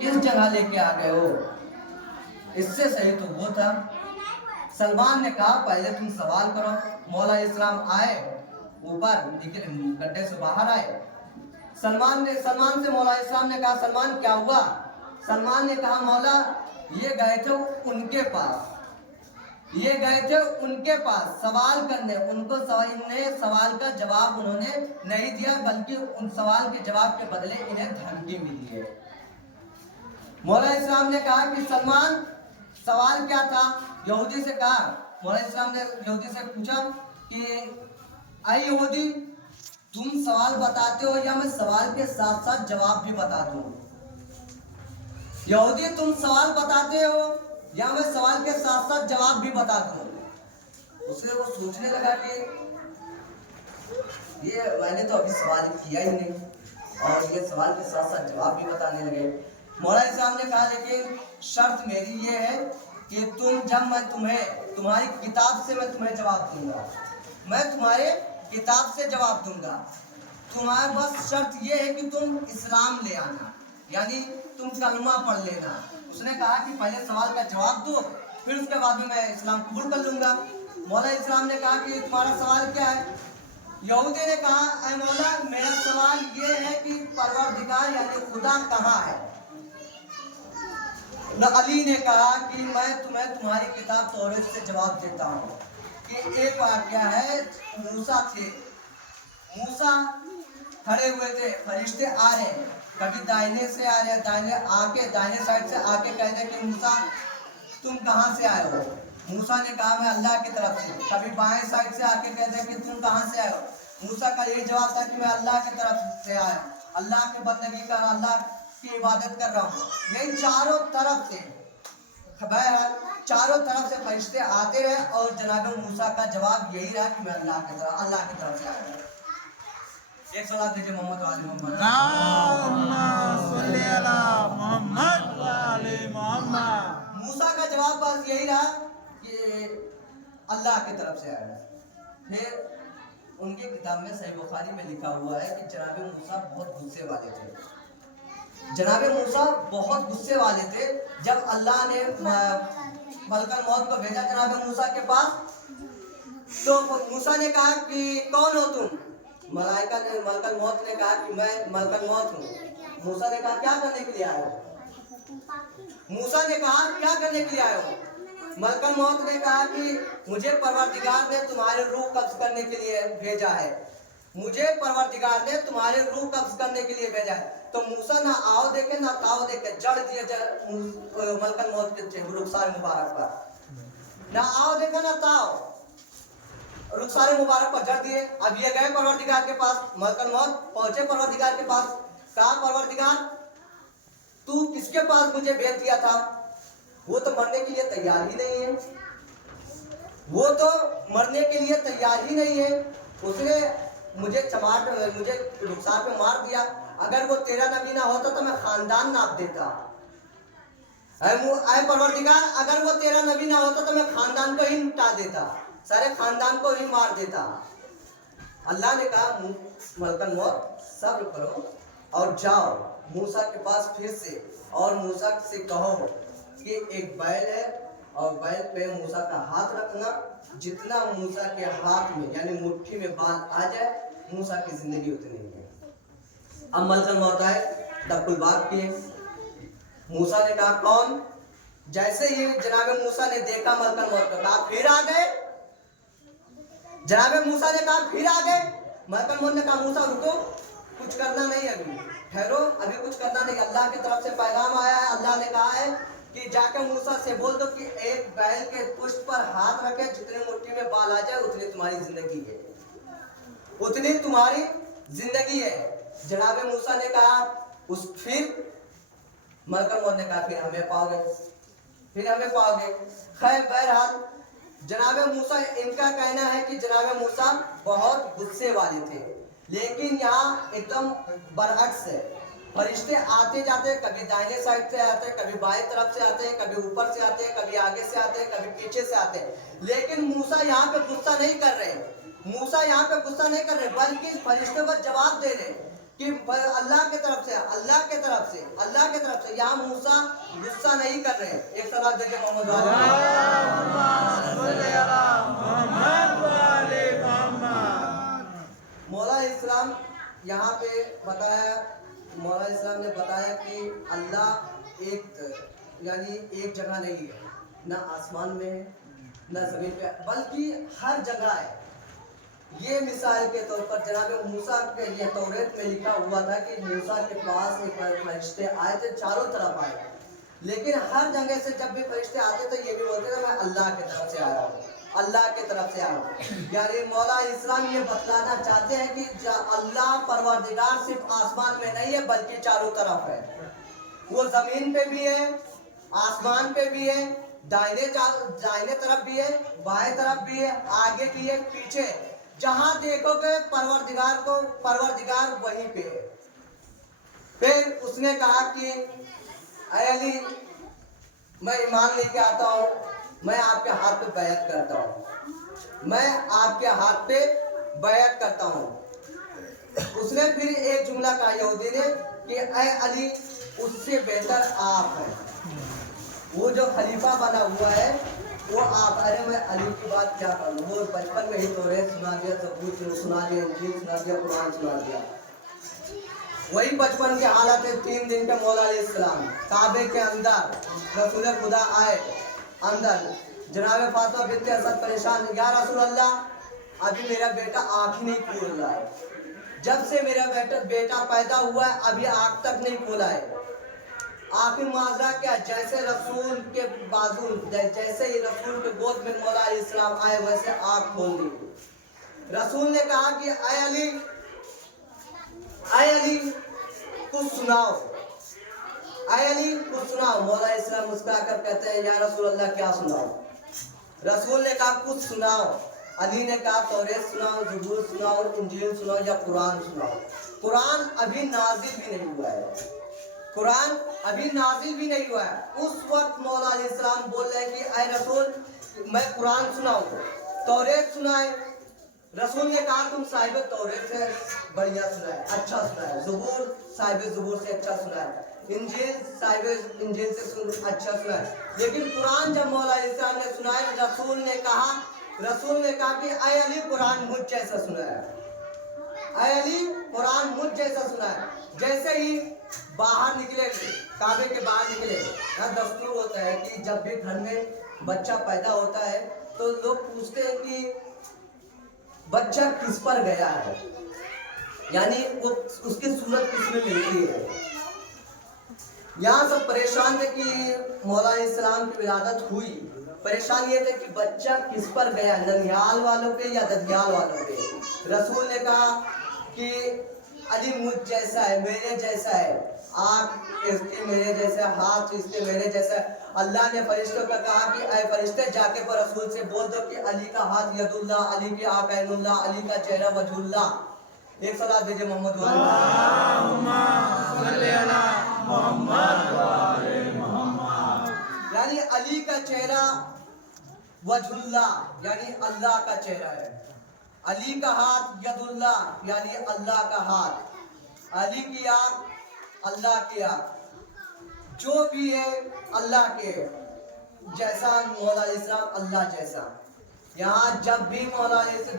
किस जगह लेके आ गए हो? इससे सही तो वो था। सलमान ने कहा पहले तुम सवाल करो। मौला इस्लाम आए ऊपर, गड्ढे से बाहर आए। सलमान से मौला इस्लाम ने कहा सलमान क्या हुआ? सलमान ने कहा मौला ये गए थे उनके पास सवाल करने, इन्हें सवाल का जवाब उन्होंने नहीं दिया, बल्कि उन सवाल के जवाब के बदले इन्हें धमकी मिली है। मौला इस्लाम ने कहा कि सलमान सवाल क्या था? यहूदी से कहा, मौला इस्लाम ने यहूदी से पूछा कि आई यहूदी, तुम सवाल बताते हो या मैं सवाल के साथ साथ जवाब भी बता दूं? यहूदी तुम सवाल बताते हो या मैं सवाल के साथ साथ जवाब भी बता दूं? उससे वो सोचने लगा कि ये मैंने तो अभी सवाल किया ही नहीं, और ये सवाल के साथ साथ जवाब भी बताने लगे। मौला इस्लाम ने कहा लेकिन शर्त मेरी ये है कि मैं तुम्हारी किताब से मैं तुम्हें जवाब दूंगा, मैं तुम्हारे किताब से जवाब दूंगा। तुम्हारा बस शर्त ये है कि तुम इस्लाम ले आना, यानी तुम कलमा पढ़ लेना। उसने कहा कि पहले सवाल का जवाब दो, फिर उसके बाद में मैं इस्लाम कबूल कर लूंगा। मौला इस्लाम ने कहा कि तुम्हारा सवाल क्या है? यहूदी ने कहा ऐ मौला मेरा सवाल ये है कि परवरदिगार यानी खुदा कहाँ है? अली ने कहा कि मैं तुम्हें तुम्हारी किताब तौरात से जवाब देता हूँ कि एक वाकया है, मूसा खड़े हुए थे, फरिश्ते आ रहे हैं, कभी दाहिने से आ रहे, दाहिने साइड से आके कहते कि मूसा तुम कहाँ से आए हो? मूसा ने कहा मैं अल्लाह की तरफ से। कभी बाएं साइड से आके कहते कि तुम कहाँ से आए हो? मूसा का यही जवाब था कि मैं अल्लाह की तरफ से आया, अल्लाह की बंदगी कर, अल्लाह की इबादत कर रहा हूँ। यही चारों तरफ से फरिश्ते आते रहे और जनाब मूसा का जवाब यही रहा कि मैं अल्लाह की तरफ से आया। एक सलात दीजिए मोहम्मद वाले मोहम्मद। मूसा का जवाब बस यही रहा कि अल्लाह की तरफ से आया। फिर उनकी किताब में सही बुखारी में लिखा हुआ है कि जनाब मूसा बहुत गुस्से वाले थे। जब अल्लाह ने मलकल मौत को भेजा जनाब मूसा के पास, तो मूसा ने कहा कि कौन हो तुम? मलकल मौत ने कहा कि मैं मलकल मौत हूँ। मूसा ने कहा क्या करने के लिए आए हो? मलकल मौत ने कहा कि मुझे परवरदिगार ने तुम्हारे रूह कब्ज करने के लिए भेजा है। तो मूसा ना आओ देखे ना ताओ देखे, जड़ दिए मलकल मौत के रुखसार मुबारक पर। ना आओ देखा ना ताओ, रुखसार मुबारक पर जड़ दिए। अब ये गए परवरदिगार के पास, मलकल मौत पहुंचे परवरदिगार के पास। कहा परवरदिगार तू किसके पास मुझे भेज दिया था? वो तो मरने के लिए तैयार ही नहीं है। उसने मुझे रुखसार पे मार दिया। अगर वो तेरा नबी ना होता तो मैं खानदान नाप देता। ऐ परवरदिगार अगर वो तेरा नबी ना होता तो मैं खानदान को ही मिटा देता, सारे खानदान को ही मार देता। अल्लाह ने कहा मलकल मौत सब्र करो और जाओ मूसा के पास फिर से, और मूसा से कहो कि एक बैल है और बैल पे मूसा का हाथ रखना, जितना मूसा के हाथ में यानी मुट्ठी में बाल आ जाए मूसा की जिंदगी उतनी है। अब मलकल मौत आए, दब्बुल बाग किए। मूसा ने कहा कौन? जैसे ही जनाब मूसा ने देखा मलकल मौत को, कहा फिर आ गए। जनाब मूसा ने कहा फिर आ गए। मलकल मौत ने कहा मूसा रुको, कुछ करना नहीं, अभी ठहरो, अभी कुछ करना नहीं। अल्लाह की तरफ से पैगाम आया है। अल्लाह ने कहा है कि जाकर मूसा से बोल दो कि एक बैल के पुष्ट पर हाथ रखे, जितने मुट्ठी में बाल आ जाए उतनी तुम्हारी जिंदगी है। जनाब मूसा ने कहा फिर मलकल मौत ने कहा फिर हमें पाओगे। खैर बहरहाल जनाब मूसा, इनका कहना है कि जनाब मूसा बहुत गुस्से वाले थे, लेकिन यहाँ एकदम बरअक्स है। फरिश्ते आते जाते, कभी दाहिने साइड से आते हैं, कभी बाएं तरफ से आते हैं, कभी ऊपर से आते हैं, कभी आगे से आते हैं, कभी पीछे से आते हैं। लेकिन मूसा यहाँ पे गुस्सा नहीं कर रहे, बल्कि फरिश्तों को जवाब दे रहे। کہ اللہ کی طرف سے اللہ کی طرف سے اللہ کی طرف سے. یہاں موسیٰ غصہ نہیں کر رہے. ایک صلوات دیجئے محمد مولا اسلام یہاں پہ بتایا. مولا اسلام نے بتایا کہ اللہ ایک یعنی ایک جگہ نہیں ہے, نہ آسمان میں ہے نہ زمین پہ, بلکہ ہر جگہ ہے. یہ مثال کے طور پر جناب موسیٰ کے لیے توریت میں لکھا ہوا تھا کہ موسیٰ کے پاس ایک فرشتے آئے تھے, چاروں طرف آئے, لیکن ہر جگہ سے جب بھی فرشتے آتے تھے یہ بھی بولتے تھے میں اللہ کی طرف سے آیا ہوں, اللہ کی طرف سے آیا ہوں. یعنی مولا اسلام یہ بتلانا چاہتے ہیں کہ اللہ پروردگار صرف آسمان میں نہیں ہے بلکہ چاروں طرف ہے. وہ زمین پہ بھی ہے, آسمان پہ بھی ہے, دائنے طرف بھی ہے, بائیں طرف بھی ہے, آگے بھی ہے, پیچھے. جہاں دیکھو گے پروردگار وہیں پہ ہے. پھر اس نے کہا کہ اے علی میں ایمان لے کے آتا ہوں, میں آپ کے ہاتھ پہ بیعت کرتا ہوں, میں آپ کے ہاتھ پہ بیعت کرتا ہوں. اس نے پھر ایک جملہ کہا یہودی نے کہ اے علی اس سے بہتر آپ ہیں, وہ جو خلیفہ بنا ہوا ہے وہ آپ. ارے میں علی کی بات کیا کروں, وہ بچپن میں ہی توریت سنا دیا, زبور سنا دیا, انجیل سنا دیا, قرآن سنا دیا. وہی بچپن کی حالت ہے. 3 دن کے مولا علیہ السلام کعبے کے اندر رسول خدا آئے اندر. جناب فاطمہ بنت اسد پریشان, یا رسول اللہ ابھی میرا بیٹا آنکھ ہی نہیں کھول رہا ہے, جب سے میرا بیٹا پیدا ہوا ہے ابھی آنکھ تک نہیں کھولا ہے. آخر معاذہ کیا, جیسے رسول کے بازو جیسے ہی رسول کے گود میں مولا علیہ السلام آئے ویسے آنکھ کھول دی. رسول نے کہا کہ اے علی کچھ سناؤ, اے علی کچھ سناؤ. مولا علیہ السلام مسکرا کر کہتے ہیں یا رسول اللہ کیا سناؤ. رسول نے کہا کچھ سناؤ. علی نے کہا توریت سناؤ, زبور سناؤ, انجیل سناؤ یا قرآن سناؤ. قرآن ابھی نازل بھی نہیں ہوا ہے, قرآن ابھی نازل بھی نہیں ہوا ہے. اس وقت مولا علیہ السلام بول رہے ہیں کہ اے رسول میں قرآن سناؤں, توریت سنائے. رسول نے کہا تم صاحب توریت سے بڑھیا سنائے, اچھا سنائے. زبور صاحب زبور سے اچھا سنائے. انجیل صاحب انجیل سے اچھا سنائے. لیکن قرآن جب مولا علیہ السلام نے سنائے رسول نے کہا کہ اے علی قرآن مجھ جیسا سنائے, اے علی قرآن مجھ جیسا سنائے. جیسے ہی باہر نکلے, کعبے کے باہر نکلے, یہاں دستور ہوتا ہے کہ جب بھی گھر میں بچہ پیدا ہوتا ہے تو لوگ پوچھتے ہیں کہ بچہ کس پر گیا ہے, یعنی وہ اس کی صورت کس میں ملتی ہے. یہاں سب پریشان تھے کہ مولا علیہ السلام کی ولادت ہوئی, پریشان یہ تھے کہ بچہ کس پر گیا, ننیال والوں پہ یا ددیال والوں پہ. رسول نے کہا کہ علی مجھ جیسا ہے, میرے جیسا ہے, آنکھ اس کے میرے جیسا, ہاتھ اس کے میرے جیسا ہے. اللہ نے فرشتوں کا کہا کہ اے فرشتے جا کے پر رسول سے بول دو کہ علی کا ہاتھ ید اللہ, علی کی آنکھ عین اللہ, علی کا چہرہ وجہ اللہ. ایک صلاۃ دیجئے محمد یعنی علی کا چہرہ وجہ اللہ یعنی اللہ کا چہرہ ہے. علی کا ہاتھ ید اللہ یعنی اللہ کا ہاتھ. علی کی آنکھ اللہ کی آنکھ, جو بھی ہے اللہ کے جیسا. مولا علیہ السلام اللہ جیسا. یہاں جب بھی مولا علیہ السلام